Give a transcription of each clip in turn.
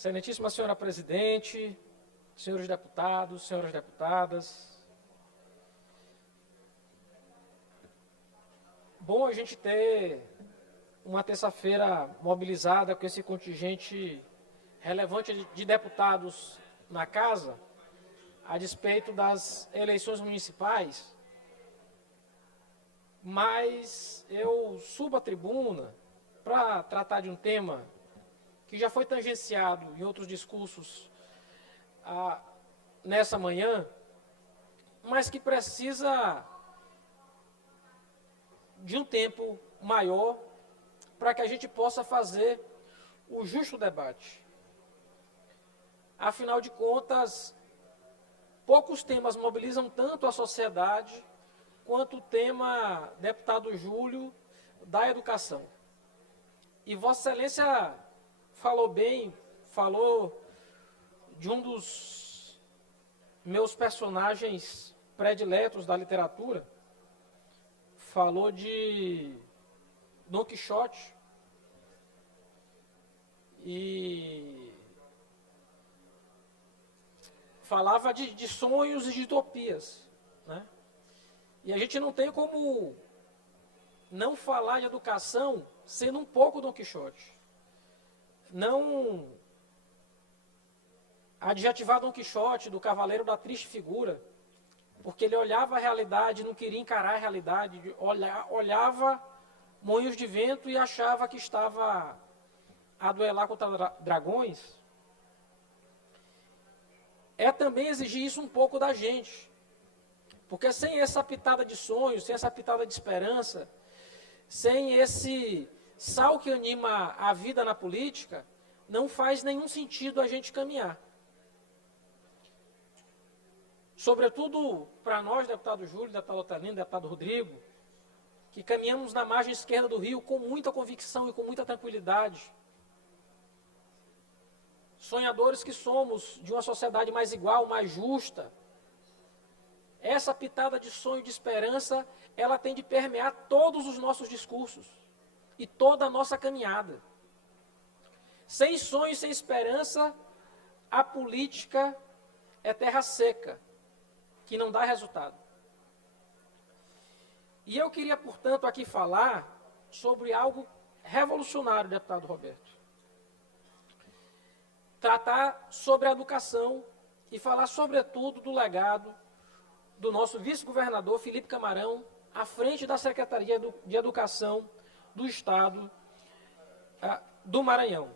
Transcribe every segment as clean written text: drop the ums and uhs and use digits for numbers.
Excelentíssima senhora presidente, senhores deputados, senhoras deputadas. Bom a gente ter uma terça-feira mobilizada com esse contingente relevante de deputados na casa, a despeito das eleições municipais, mas eu subo à tribuna para tratar de um tema que já foi tangenciado em outros discursos nessa manhã, mas que precisa de um tempo maior para que a gente possa fazer o justo debate. Afinal de contas, poucos temas mobilizam tanto a sociedade quanto o tema, deputado Júlio, da educação. E Vossa Excelência falou bem, falou de um dos meus personagens prediletos da literatura, falou de Dom Quixote e falava de sonhos e de utopias, né? E a gente não tem como não falar de educação sendo um pouco Dom Quixote. Não adjetivar Dom Quixote do cavaleiro da triste figura, porque ele olhava a realidade, não queria encarar a realidade, olhava moinhos de vento e achava que estava a duelar contra dragões. É também exigir isso um pouco da gente, porque sem essa pitada de sonho, sem essa pitada de esperança, sem esse sal que anima a vida na política, não faz nenhum sentido a gente caminhar. Sobretudo para nós, deputado Júlio, deputado Otelino, deputado Rodrigo, que caminhamos na margem esquerda do rio com muita convicção e com muita tranquilidade. Sonhadores que somos de uma sociedade mais igual, mais justa. Essa pitada de sonho, de esperança, ela tem de permear todos os nossos discursos e toda a nossa caminhada. Sem sonho e sem esperança, a política é terra seca, que não dá resultado. E eu queria, portanto, aqui falar sobre algo revolucionário, deputado Roberto. Tratar sobre a educação e falar, sobretudo, do legado do nosso vice-governador, Felipe Camarão, à frente da Secretaria de Educação do Estado do Maranhão.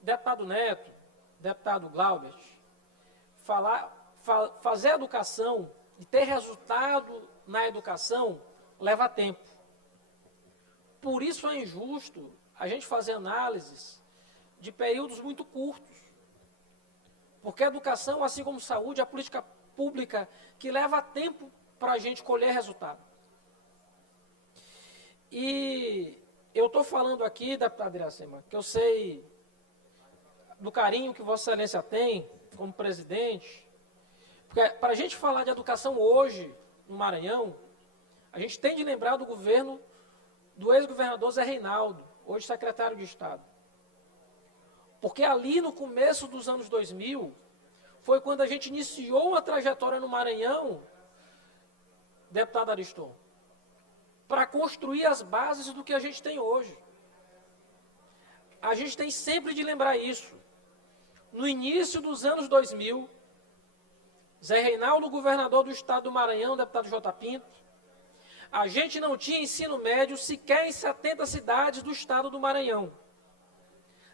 Deputado Neto, deputado Glaubert, fazer educação e ter resultado na educação leva tempo. Por isso é injusto a gente fazer análises de períodos muito curtos. Porque a educação, assim como saúde, é a política pública que leva tempo para a gente colher resultado. E eu estou falando aqui, deputado Iracema, que eu sei do carinho que Vossa Excelência tem como presidente, porque para a gente falar de educação hoje, no Maranhão, a gente tem de lembrar do governo do ex-governador Zé Reinaldo, hoje secretário de Estado. Porque ali no começo dos anos 2000, foi quando a gente iniciou uma trajetória no Maranhão, deputado Ariston, para construir as bases do que a gente tem hoje. A gente tem sempre de lembrar isso. No início dos anos 2000, Zé Reinaldo, governador do Estado do Maranhão, deputado J. Pinto, a gente não tinha ensino médio sequer em 70 cidades do Estado do Maranhão.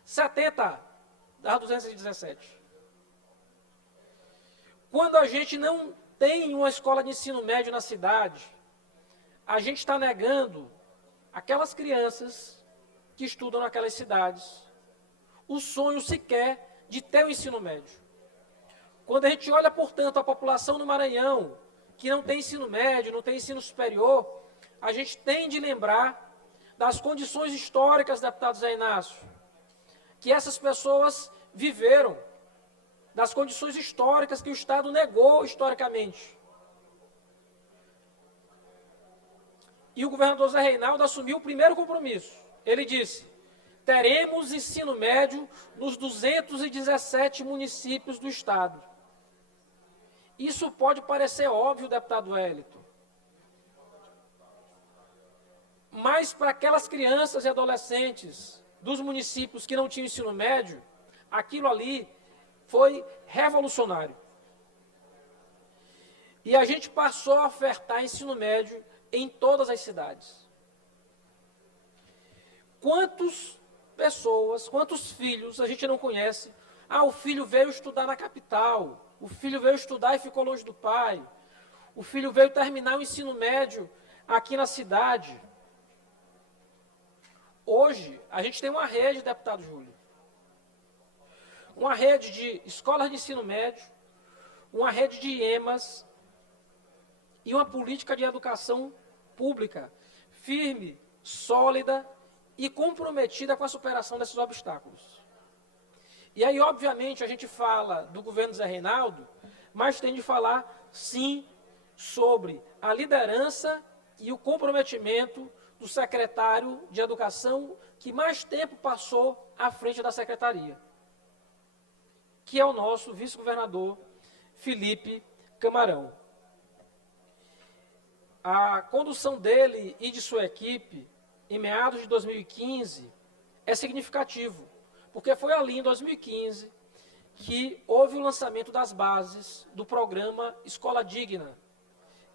70 das 217. Quando a gente não tem uma escola de ensino médio na cidade, a gente está negando aquelas crianças que estudam naquelas cidades o sonho sequer de ter o ensino médio. Quando a gente olha, portanto, a população do Maranhão, que não tem ensino médio, não tem ensino superior, a gente tem de lembrar das condições históricas, deputado Zé Inácio, que essas pessoas viveram, das condições históricas que o Estado negou historicamente. E o governador Zé Reinaldo assumiu o primeiro compromisso. Ele disse, teremos ensino médio nos 217 municípios do estado. Isso pode parecer óbvio, deputado Wellington, mas para aquelas crianças e adolescentes dos municípios que não tinham ensino médio, aquilo ali foi revolucionário. E a gente passou a ofertar ensino médio em todas as cidades. Quantas pessoas, quantos filhos a gente não conhece? Ah, o filho veio estudar na capital, o filho veio estudar e ficou longe do pai, o filho veio terminar o ensino médio aqui na cidade. Hoje, a gente tem uma rede, deputado Júlio, uma rede de escolas de ensino médio, uma rede de EMAs e uma política de educação pública firme, sólida e comprometida com a superação desses obstáculos. E aí, obviamente, a gente fala do governo Zé Reinaldo, mas tem de falar, sim, sobre a liderança e o comprometimento do secretário de Educação que mais tempo passou à frente da secretaria, que é o nosso vice-governador Felipe Camarão. A condução dele e de sua equipe, em meados de 2015, é significativo, porque foi ali em 2015 que houve o lançamento das bases do programa Escola Digna,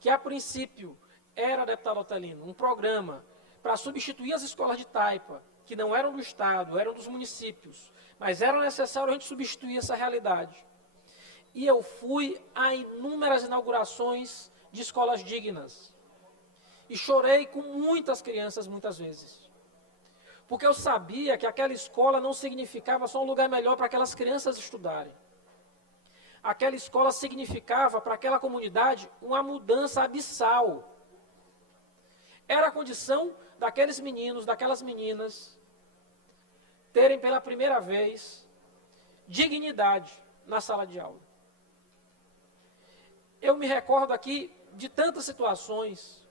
que a princípio era, deputado Otelino, um programa para substituir as escolas de taipa, que não eram do Estado, eram dos municípios, mas era necessário a gente substituir essa realidade. E eu fui a inúmeras inaugurações de escolas dignas. E chorei com muitas crianças, muitas vezes. Porque eu sabia que aquela escola não significava só um lugar melhor para aquelas crianças estudarem. Aquela escola significava para aquela comunidade uma mudança abissal. Era a condição daqueles meninos, daquelas meninas, terem pela primeira vez dignidade na sala de aula. Eu me recordo aqui de tantas situações,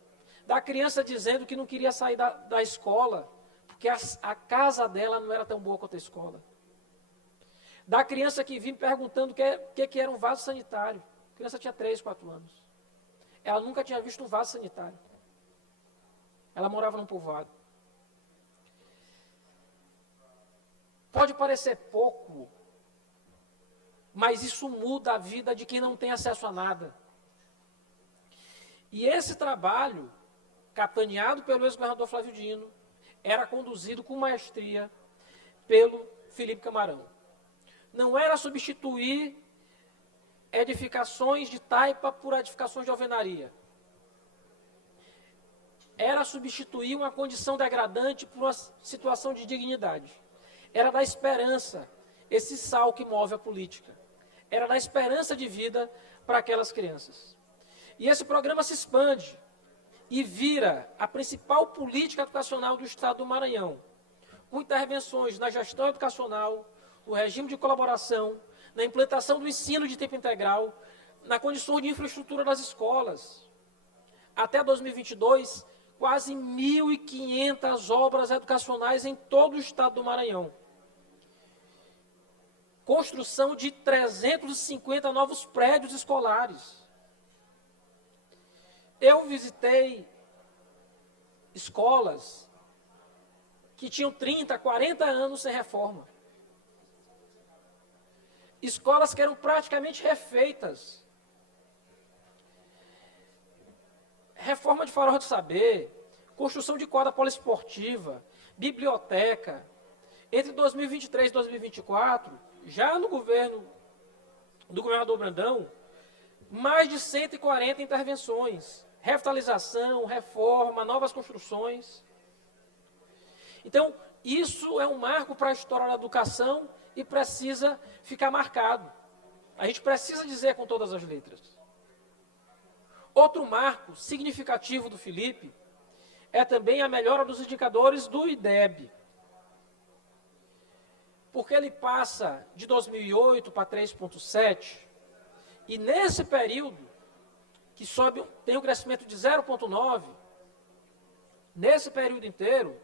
da criança dizendo que não queria sair da escola, porque a casa dela não era tão boa quanto a escola. Da criança que vinha perguntando o que era um vaso sanitário. A criança tinha 3, 4 anos. Ela nunca tinha visto um vaso sanitário. Ela morava num povoado. Pode parecer pouco, mas isso muda a vida de quem não tem acesso a nada. E esse trabalho, capitaneado pelo ex-governador Flávio Dino, era conduzido com maestria pelo Felipe Camarão. Não era substituir edificações de taipa por edificações de alvenaria. Era substituir uma condição degradante por uma situação de dignidade. Era dar esperança, esse sal que move a política. Era dar esperança de vida para aquelas crianças. E esse programa se expande e vira a principal política educacional do Estado do Maranhão, com intervenções na gestão educacional, no regime de colaboração, na implantação do ensino de tempo integral, na condição de infraestrutura das escolas. Até 2022, quase 1.500 obras educacionais em todo o Estado do Maranhão. Construção de 350 novos prédios escolares. Eu visitei escolas que tinham 30, 40 anos sem reforma. Escolas que eram praticamente refeitas. Reforma de farol de saber, construção de quadra poliesportiva, biblioteca. Entre 2023 e 2024, já no governo do governador Brandão, mais de 140 intervenções, revitalização, reforma, novas construções. Então, isso é um marco para a história da educação e precisa ficar marcado. A gente precisa dizer com todas as letras. Outro marco significativo do Felipe é também a melhora dos indicadores do IDEB. Porque ele passa de 2008 para 3,7, e nesse período, que tem um crescimento de 0,9, nesse período inteiro,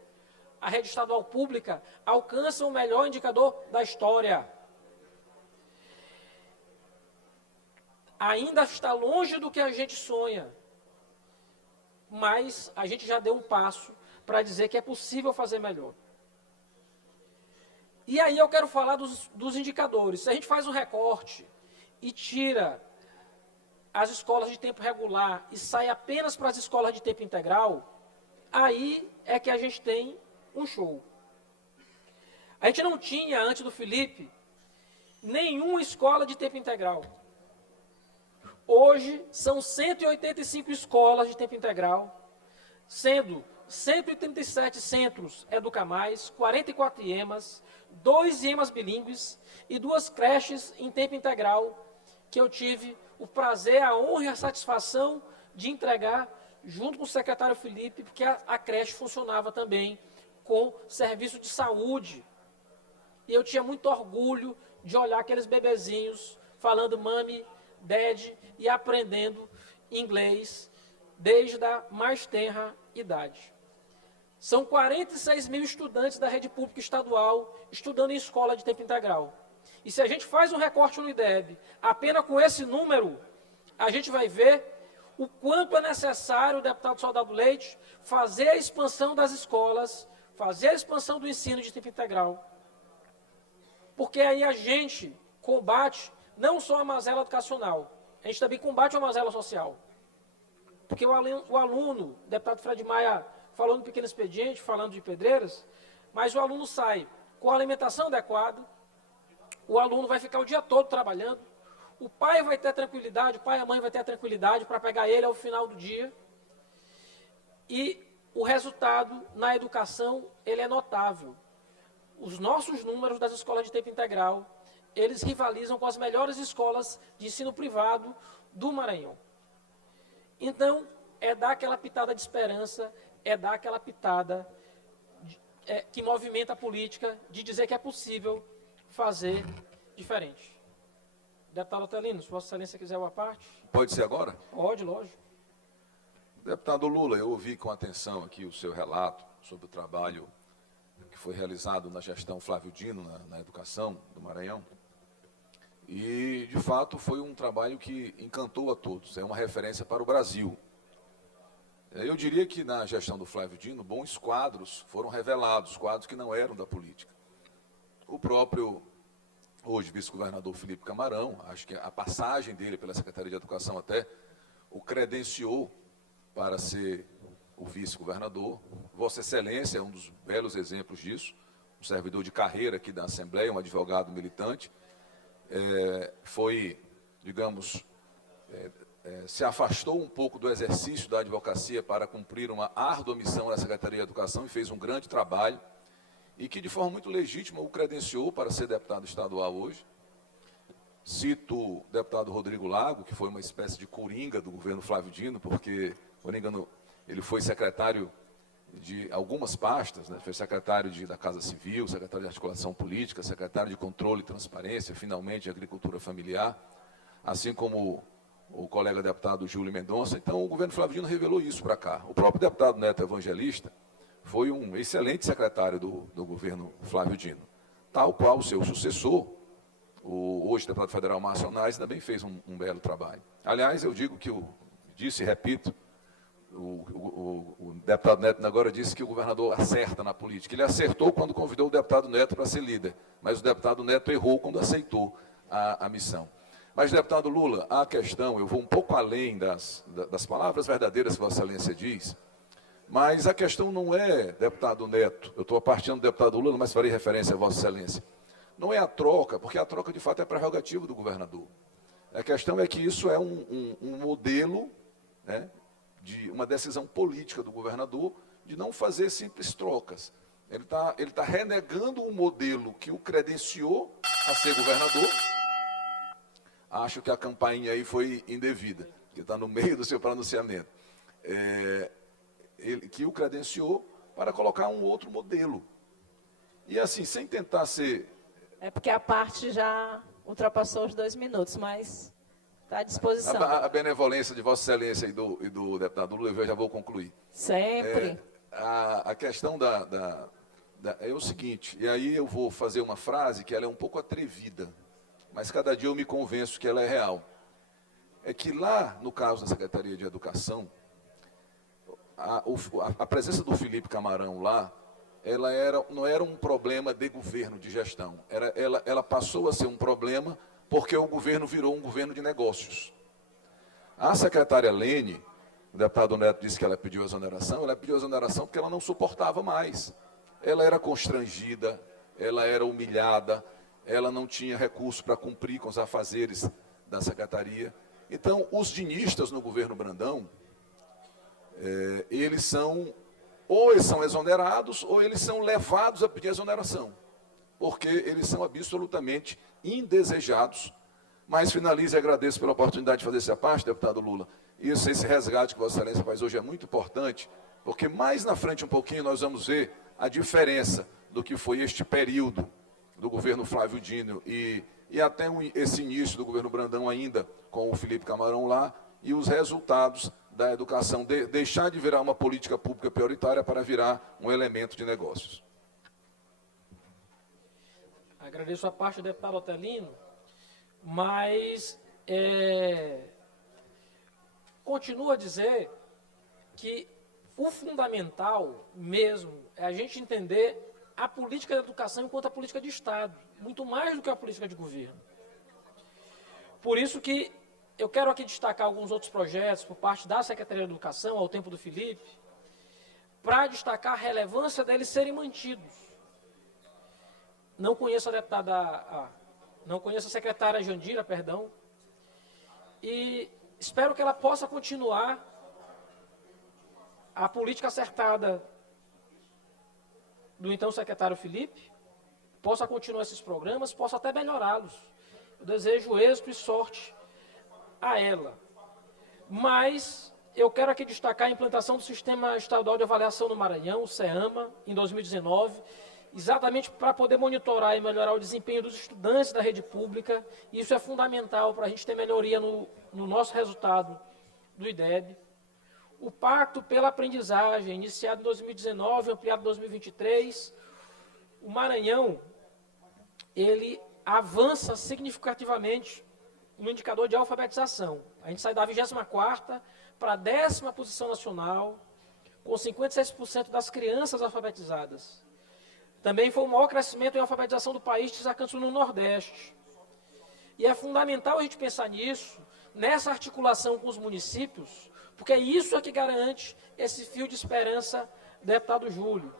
a rede estadual pública alcança o melhor indicador da história. Ainda está longe do que a gente sonha, mas a gente já deu um passo para dizer que é possível fazer melhor. E aí eu quero falar dos indicadores. Se a gente faz um recorte e tira as escolas de tempo regular e sai apenas para as escolas de tempo integral, aí é que a gente tem um show. A gente não tinha, antes do Felipe, nenhuma escola de tempo integral. Hoje, são 185 escolas de tempo integral, sendo 137 centros Educa Mais, 44 IEMAs, 2 IEMAs bilíngues e 2 creches em tempo integral, que eu tive o prazer, a honra e a satisfação de entregar junto com o secretário Felipe, porque a creche funcionava também com serviço de saúde. E eu tinha muito orgulho de olhar aqueles bebezinhos falando mami, dad e aprendendo inglês desde a mais tenra idade. São 46 mil estudantes da rede pública estadual estudando em escola de tempo integral. E se a gente faz um recorte no IDEB, apenas com esse número, a gente vai ver o quanto é necessário, deputado Soldado Leite, fazer a expansão das escolas, fazer a expansão do ensino de tempo integral. Porque aí a gente combate não só a mazela educacional, a gente também combate a mazela social. Porque o aluno, o deputado Fred Maia falou no pequeno expediente, falando de Pedreiras, mas o aluno sai com a alimentação adequada, o aluno vai ficar o dia todo trabalhando, o pai vai ter tranquilidade, o pai e a mãe vai ter a tranquilidade para pegar ele ao final do dia. E o resultado na educação, ele é notável. Os nossos números das escolas de tempo integral, eles rivalizam com as melhores escolas de ensino privado do Maranhão. Então, é dar aquela pitada de esperança, é dar aquela pitada que movimenta a política, de dizer que é possível fazer diferente. Deputado Otelino, se Vossa Excelência quiser uma parte. Pode ser agora? Pode, lógico. Deputado Lula, eu ouvi com atenção aqui o seu relato sobre o trabalho que foi realizado na gestão Flávio Dino, na educação do Maranhão. E, de fato, foi um trabalho que encantou a todos, é uma referência para o Brasil. Eu diria que na gestão do Flávio Dino, bons quadros foram revelados, quadros que não eram da política. O próprio, hoje, vice-governador Felipe Camarão, acho que a passagem dele pela Secretaria de Educação até o credenciou para ser o vice-governador. Vossa Excelência é um dos belos exemplos disso, um servidor de carreira aqui da Assembleia, um advogado militante, foi, digamos, se afastou um pouco do exercício da advocacia para cumprir uma árdua missão na Secretaria de Educação e fez um grande trabalho, e que de forma muito legítima o credenciou para ser deputado estadual hoje. Cito o deputado Rodrigo Lago, que foi uma espécie de coringa do governo Flávio Dino, porque, por engano, ele foi secretário de algumas pastas, né? Foi secretário da Casa Civil, secretário de Articulação Política, secretário de Controle e Transparência, finalmente de Agricultura Familiar, assim como o colega deputado Júlio Mendonça. Então, o governo Flávio Dino revelou isso para cá. O próprio deputado Neto Evangelista foi um excelente secretário do governo Flávio Dino, tal qual o seu sucessor, o hoje deputado federal Márcio Arnaz, também fez um belo trabalho. Aliás, eu digo que, eu disse e repito, o deputado Neto agora disse que o governador acerta na política. Ele acertou quando convidou o deputado Neto para ser líder, mas o deputado Neto errou quando aceitou a missão. Mas, deputado Lula, a questão, eu vou um pouco além das palavras verdadeiras que Vossa Excelência diz, mas a questão não é, deputado Neto, eu estou partindo do deputado Lula, mas farei referência a Vossa Excelência, não é a troca, porque a troca de fato é prerrogativa do governador. A questão é que isso é um modelo, né, de uma decisão política do governador de não fazer simples trocas. Ele tá renegando um modelo que o credenciou a ser governador. Acho que a campainha aí foi indevida, que está no meio do seu pronunciamento. Que o credenciou para colocar um outro modelo. E assim, sem tentar ser... É porque a parte já ultrapassou os 2 minutos, mas está à disposição. A benevolência de Vossa Excelência e do deputado Lula, eu já vou concluir. Sempre. A questão é o seguinte, e aí eu vou fazer uma frase que ela é um pouco atrevida, mas cada dia eu me convenço que ela é real. É que lá, no caso da Secretaria de Educação, a presença do Felipe Camarão lá, não era um problema de governo, de gestão. Ela passou a ser um problema porque o governo virou um governo de negócios. A secretária Lene, o deputado Neto disse que ela pediu exoneração porque ela não suportava mais. Ela era constrangida, ela era humilhada, ela não tinha recurso para cumprir com os afazeres da secretaria. Então, os dinistas no governo Brandão, eles são exonerados ou eles são levados a pedir exoneração, porque eles são absolutamente indesejados. Mas finalizo e agradeço pela oportunidade de fazer essa parte, deputado Lula. Esse resgate que Vossa Excelência faz hoje é muito importante, porque mais na frente um pouquinho nós vamos ver a diferença do que foi este período do governo Flávio Dino e até esse início do governo Brandão ainda, com o Felipe Camarão lá, e os resultados da educação, deixar de virar uma política pública prioritária para virar um elemento de negócios. Agradeço a parte do deputado Otelino, mas continuo a dizer que o fundamental mesmo é a gente entender a política de educação enquanto a política de Estado, muito mais do que a política de governo. Por isso que eu quero aqui destacar alguns outros projetos por parte da Secretaria de Educação, ao tempo do Felipe, para destacar a relevância deles serem mantidos. Não conheço a secretária Jandira, e espero que ela possa continuar a política acertada do então secretário Felipe, possa continuar esses programas, possa até melhorá-los. Eu desejo êxito e sorte a ela. Mas eu quero aqui destacar a implantação do Sistema Estadual de Avaliação no Maranhão, o SEAMA, em 2019, exatamente para poder monitorar e melhorar o desempenho dos estudantes da rede pública. Isso é fundamental para a gente ter melhoria no nosso resultado do IDEB. O Pacto pela Aprendizagem, iniciado em 2019, ampliado em 2023, o Maranhão, ele avança significativamente no indicador de alfabetização. A gente sai da 24ª para a 10ª posição nacional, com 56% das crianças alfabetizadas. Também foi o maior crescimento em alfabetização do país, destacando-se no Nordeste. E é fundamental a gente pensar nisso, nessa articulação com os municípios, porque é isso que garante esse fio de esperança, deputado Júlio.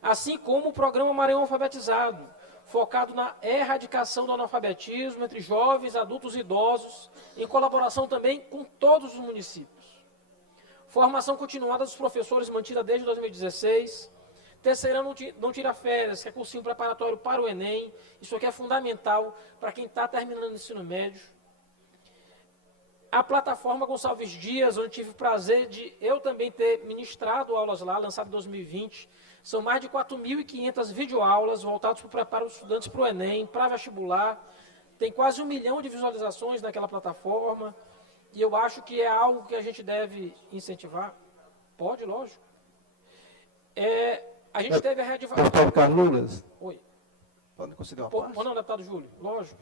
Assim como o programa Maranhão Alfabetizado, focado na erradicação do analfabetismo entre jovens, adultos e idosos, em colaboração também com todos os municípios. Formação continuada dos professores mantida desde 2016. Terceirão não tira férias, que é cursinho preparatório para o Enem. Isso aqui é fundamental para quem está terminando o ensino médio. A plataforma Gonçalves Dias, onde tive o prazer de eu também ter ministrado aulas lá, lançado em 2020. São mais de 4.500 videoaulas voltadas para o preparo dos estudantes para o Enem, para vestibular. Tem quase 1 milhão de visualizações naquela plataforma. E eu acho que é algo que a gente deve incentivar. Pode, lógico. A gente teve a readivação. Deputado Carlulas. Oi. Pode conceder uma parte? Não, deputado Júlio, lógico.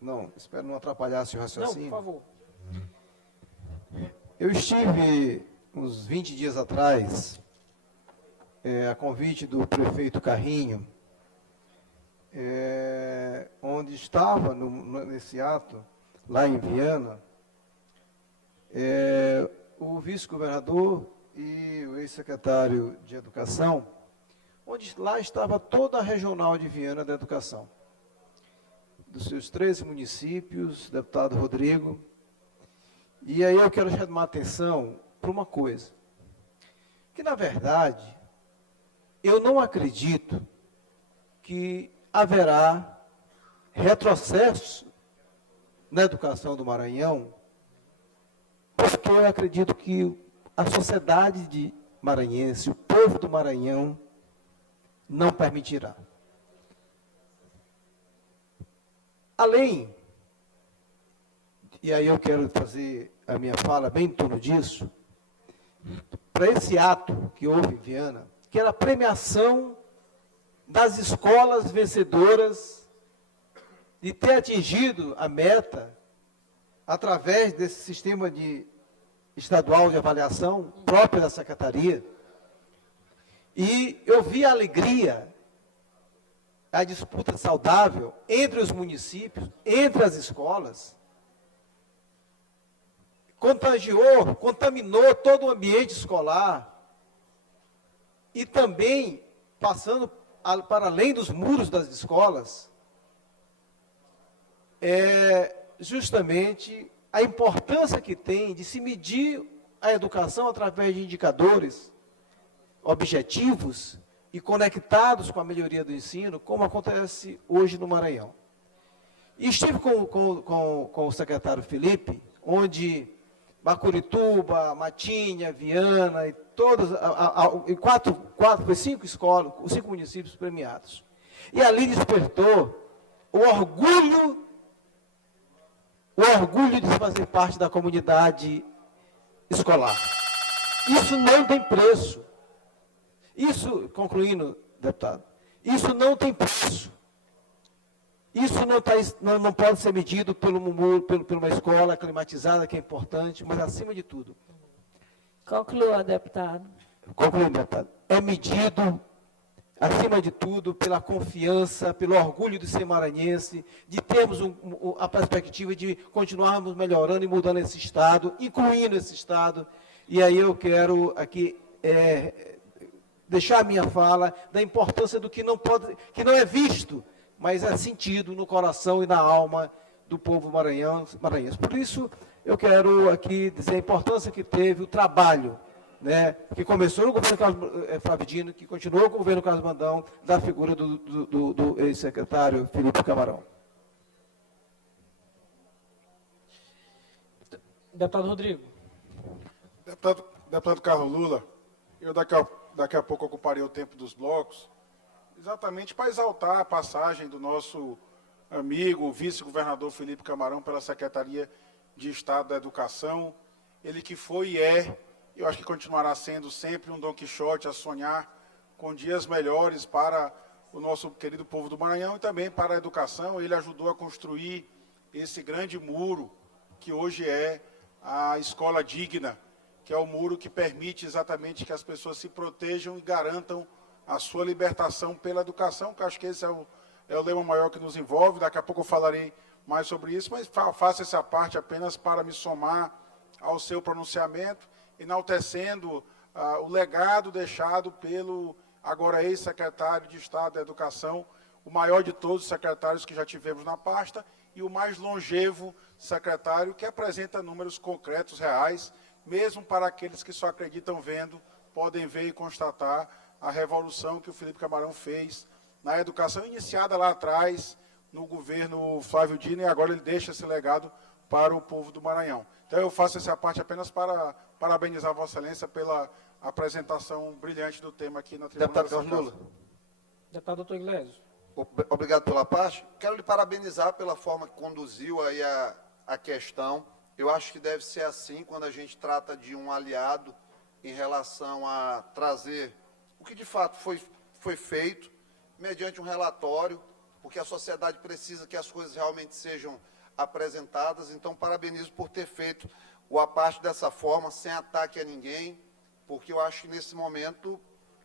Não, espero não atrapalhar seu raciocínio. Não, por favor. Eu estive, uns 20 dias atrás, a convite do prefeito Carrinho, onde estava, nesse ato, lá em Viana, o vice-governador e o ex-secretário de Educação, onde lá estava toda a regional de Viana da Educação, dos seus 13 municípios, deputado Rodrigo. E aí eu quero chamar a atenção para uma coisa, que na verdade, eu não acredito que haverá retrocesso na educação do Maranhão, porque eu acredito que a sociedade de maranhense, o povo do Maranhão, não permitirá. Além, e aí eu quero fazer a minha fala bem em torno disso, para esse ato que houve em Viana, que era a premiação das escolas vencedoras, de ter atingido a meta através desse sistema estadual de avaliação próprio da secretaria. E eu vi a alegria, a disputa saudável entre os municípios, entre as escolas, contaminou todo o ambiente escolar e também, passando para além dos muros das escolas, justamente a importância que tem de se medir a educação através de indicadores objetivos e conectados com a melhoria do ensino, como acontece hoje no Maranhão. E estive com o secretário Felipe, onde Bacurituba, Matinha, Viana e todas, foi 5 escolas, os 5 municípios premiados. E ali despertou o orgulho de fazer parte da comunidade escolar. Isso não tem preço. Isso, concluindo, deputado, isso não tem preço. Isso não pode ser medido por uma escola climatizada, que é importante, mas, acima de tudo... Conclua, deputado. Concluindo, deputado. É medido, acima de tudo, pela confiança, pelo orgulho de ser maranhense, de termos a perspectiva de continuarmos melhorando e mudando esse Estado, incluindo esse Estado. E aí eu quero aqui deixar a minha fala da importância do que não é visto, mas é sentido no coração e na alma do povo maranhense. Por isso, eu quero aqui dizer a importância que teve o trabalho, né, que começou no governo Carlos Flávio Dino, que continuou com o governo Carlos Brandão, da figura do ex-secretário Felipe Camarão. Deputado Rodrigo. Deputado Carlos Lula, eu daqui a pouco ocuparei o tempo dos blocos, exatamente para exaltar a passagem do nosso amigo, o vice-governador Felipe Camarão, pela Secretaria de Estado da Educação. Ele que foi e eu acho que continuará sendo sempre um Dom Quixote a sonhar com dias melhores para o nosso querido povo do Maranhão e também para a educação. Ele ajudou a construir esse grande muro que hoje é a escola digna, que é o muro que permite exatamente que as pessoas se protejam e garantam a sua libertação pela educação, que eu acho que esse é o lema maior que nos envolve. Daqui a pouco eu falarei mais sobre isso, mas faço essa parte apenas para me somar ao seu pronunciamento, enaltecendo o legado deixado pelo agora ex-secretário de Estado da Educação, o maior de todos os secretários que já tivemos na pasta e o mais longevo secretário, que apresenta números concretos, reais, mesmo para aqueles que só acreditam vendo, podem ver e constatar a revolução que o Felipe Camarão fez na educação, iniciada lá atrás, no governo Flávio Dino, e agora ele deixa esse legado para o povo do Maranhão. Então, eu faço essa parte apenas para parabenizar Vossa Excelência pela apresentação brilhante do tema aqui na tribuna. Deputado Carlos Lula. Deputado doutor Iglesias. Obrigado pela parte. Quero lhe parabenizar pela forma que conduziu aí a questão. Eu acho que deve ser assim quando a gente trata de um aliado em relação a trazer o que de fato foi feito, mediante um relatório, porque a sociedade precisa que as coisas realmente sejam apresentadas. Então, parabenizo por ter feito a parte dessa forma, sem ataque a ninguém, porque eu acho que nesse momento,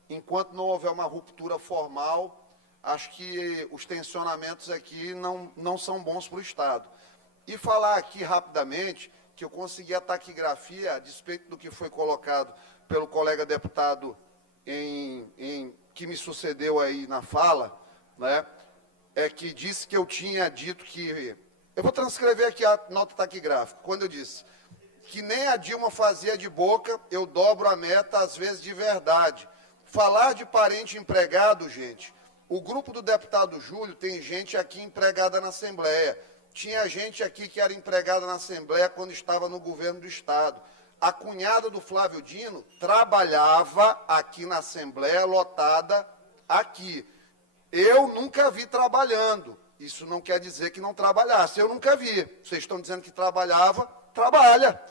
enquanto não houver uma ruptura formal, acho que os tensionamentos aqui não são bons para o Estado. E falar aqui rapidamente que eu consegui a taquigrafia, a despeito do que foi colocado pelo colega deputado que me sucedeu aí na fala, né, que disse que eu tinha dito que... Eu vou transcrever aqui a nota taquigráfica, quando eu disse que nem a Dilma fazia de boca, eu dobro a meta, às vezes de verdade. Falar de parente empregado, gente, o grupo do deputado Júlio tem gente aqui empregada na Assembleia. Tinha gente aqui que era empregada na Assembleia quando estava no governo do Estado. A cunhada do Flávio Dino trabalhava aqui na Assembleia, lotada aqui. Eu nunca vi trabalhando. Isso não quer dizer que não trabalhasse. Eu nunca vi. Vocês estão dizendo que trabalhava, trabalha.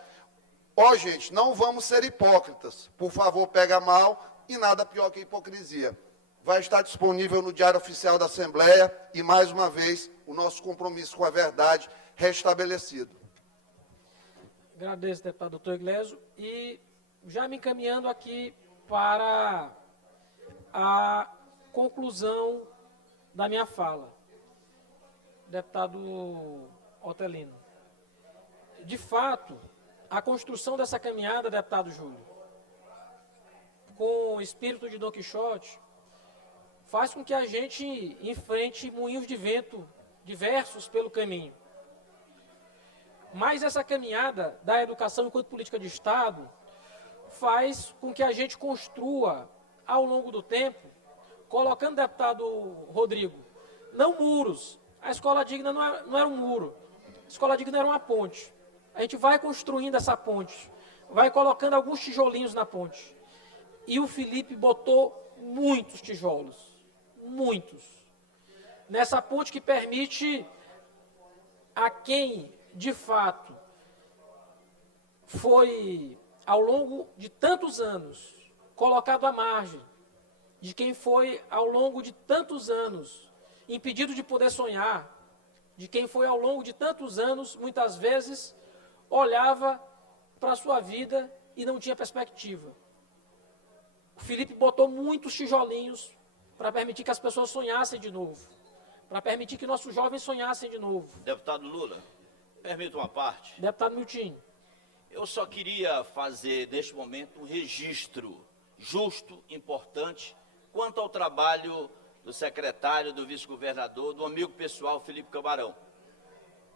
Ó, gente, não vamos ser hipócritas. Por favor, pega mal, e nada pior que a hipocrisia. vai estar disponível no Diário Oficial da Assembleia e, mais uma vez, o nosso compromisso com a verdade restabelecido. Agradeço, deputado doutor Iglesio. E já me encaminhando aqui para a conclusão da minha fala. Deputado Otelino, de fato, a construção dessa caminhada, deputado Júlio, com o espírito de Dom Quixote, faz com que a gente enfrente moinhos de vento diversos pelo caminho. Mas essa caminhada da educação enquanto política de Estado faz com que a gente construa, ao longo do tempo, colocando, deputado Rodrigo, não muros. A escola digna não era um muro. A escola digna era uma ponte. A gente vai construindo essa ponte, vai colocando alguns tijolinhos na ponte. E o Felipe botou muitos tijolos, muitos, nessa ponte que permite a quem, de fato, foi, ao longo de tantos anos, colocado à margem, de quem foi, ao longo de tantos anos, impedido de poder sonhar, de quem foi, ao longo de tantos anos, muitas vezes, olhava para a sua vida e não tinha perspectiva. O Felipe botou muitos tijolinhos para permitir que as pessoas sonhassem de novo, para permitir que nossos jovens sonhassem de novo. Deputado Lula, permita uma parte. Deputado Miltinho. Eu só queria fazer, neste momento, um registro justo, importante, quanto ao trabalho do secretário, do vice-governador, do amigo pessoal Felipe Camarão,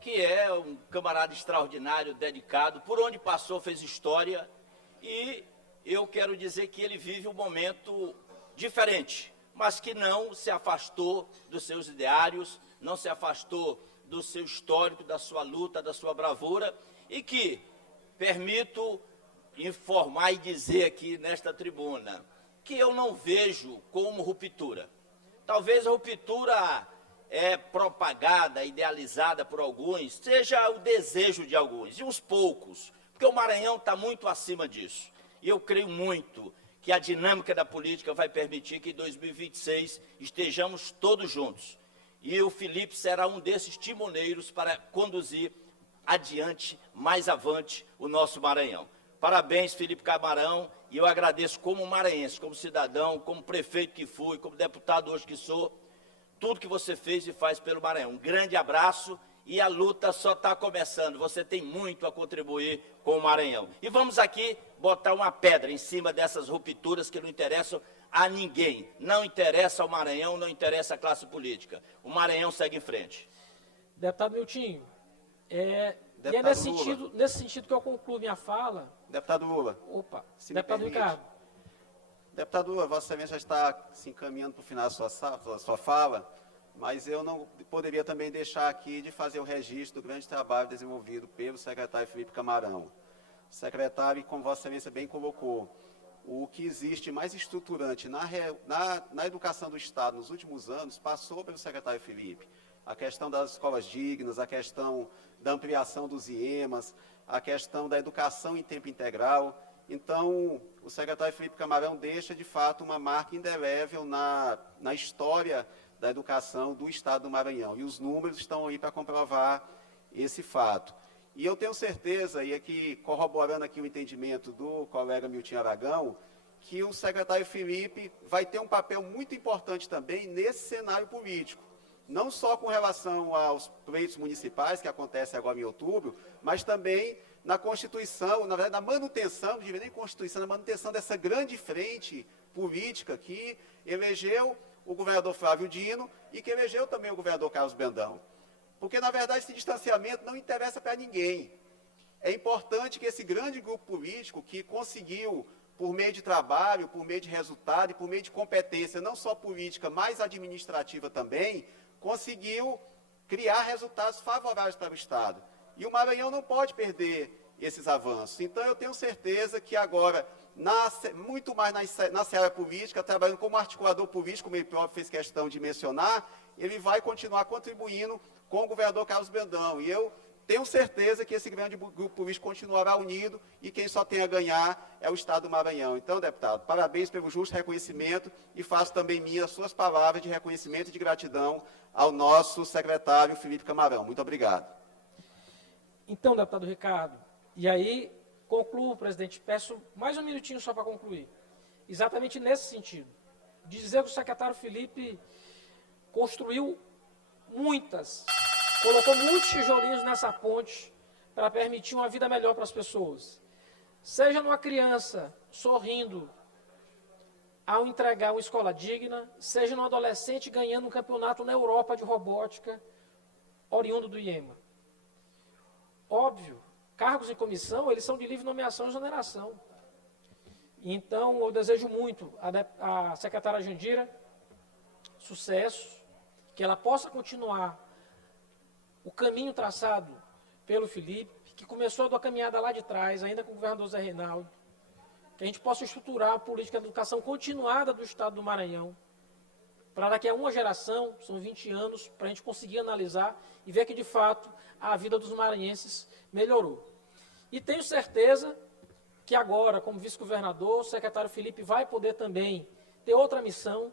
que é um camarada extraordinário, dedicado, por onde passou fez história, e eu quero dizer que ele vive um momento diferente, mas que não se afastou dos seus ideários, não se afastou do seu histórico, da sua luta, da sua bravura, e que, permito informar e dizer aqui nesta tribuna, que eu não vejo como ruptura. Talvez a ruptura propagada, idealizada por alguns, seja o desejo de alguns, e uns poucos, porque o Maranhão está muito acima disso. E eu creio muito que a dinâmica da política vai permitir que em 2026 estejamos todos juntos. E o Felipe será um desses timoneiros para conduzir adiante, mais avante, o nosso Maranhão. Parabéns, Felipe Camarão, e eu agradeço como maranhense, como cidadão, como prefeito que fui, como deputado hoje que sou, tudo que você fez e faz pelo Maranhão. Um grande abraço, e a luta só está começando. Você tem muito a contribuir com o Maranhão. E vamos aqui botar uma pedra em cima dessas rupturas que não interessam a ninguém. Não interessa ao Maranhão, não interessa a classe política. O Maranhão segue em frente. Deputado Miltinho, e é Deputado nesse sentido que eu concluo minha fala. Deputado Lula. Opa, Se me deputado permite. Ricardo. Deputado Lula, Vossa Excelência já está se encaminhando para o final da sua fala, mas eu não poderia também deixar aqui de fazer o registro do grande trabalho desenvolvido pelo secretário Felipe Camarão. O secretário, como Vossa Excelência bem colocou, o que existe mais estruturante na educação do Estado nos últimos anos passou pelo secretário Felipe. A questão das escolas dignas, a questão da ampliação dos IEMAs, a questão da educação em tempo integral. Então, o secretário Felipe Camarão deixa, de fato, uma marca indelével na história da educação do Estado do Maranhão. E os números estão aí para comprovar esse fato. E eu tenho certeza, e aqui corroborando aqui o entendimento do colega Milton Aragão, que o secretário Felipe vai ter um papel muito importante também nesse cenário político. Não só com relação aos pleitos municipais, que acontecem agora em outubro, mas também na constituição, na verdade, na manutenção, não diria nem constituição, na manutenção dessa grande frente política que elegeu o governador Flávio Dino e que elegeu também o governador Carlos Brandão. Porque, na verdade, esse distanciamento não interessa para ninguém. É importante que esse grande grupo político que conseguiu, por meio de trabalho, por meio de resultado e por meio de competência, não só política, mas administrativa também, conseguiu criar resultados favoráveis para o Estado. E o Maranhão não pode perder esses avanços. Então, eu tenho certeza que agora, muito mais na seara política, trabalhando como articulador político, como ele próprio fez questão de mencionar, ele vai continuar contribuindo com o governador Carlos Brandão. E eu tenho certeza que esse grande grupo político continuará unido e quem só tem a ganhar é o Estado do Maranhão. Então, deputado, parabéns pelo justo reconhecimento e faço também minhas as suas palavras de reconhecimento e de gratidão ao nosso secretário Felipe Camarão. Muito obrigado. Então, deputado Ricardo, e aí concluo, presidente, peço mais um minutinho só para concluir. Exatamente nesse sentido, de dizer que o secretário Felipe construiu colocou muitos tijolinhos nessa ponte para permitir uma vida melhor para as pessoas. Seja numa criança sorrindo ao entregar uma escola digna, seja num adolescente ganhando um campeonato na Europa de robótica, oriundo do IEMA. Óbvio, cargos em comissão, eles são de livre nomeação e exoneração. Então, eu desejo muito à secretária Jandira sucesso, que ela possa continuar o caminho traçado pelo Felipe, que começou a caminhada lá de trás, ainda com o governador Zé Reinaldo, que a gente possa estruturar a política de educação continuada do Estado do Maranhão, para daqui a uma geração, são 20 anos, para a gente conseguir analisar e ver que, de fato, a vida dos maranhenses melhorou. E tenho certeza que agora, como vice-governador, o secretário Felipe vai poder também ter outra missão,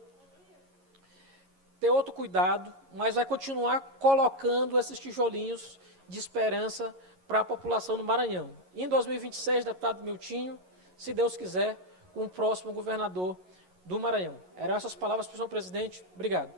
ter outro cuidado, mas vai continuar colocando esses tijolinhos de esperança para a população do Maranhão. E em 2026, deputado Miltinho, se Deus quiser, com o próximo governador do Maranhão. Eram essas palavras, senhor presidente. Obrigado.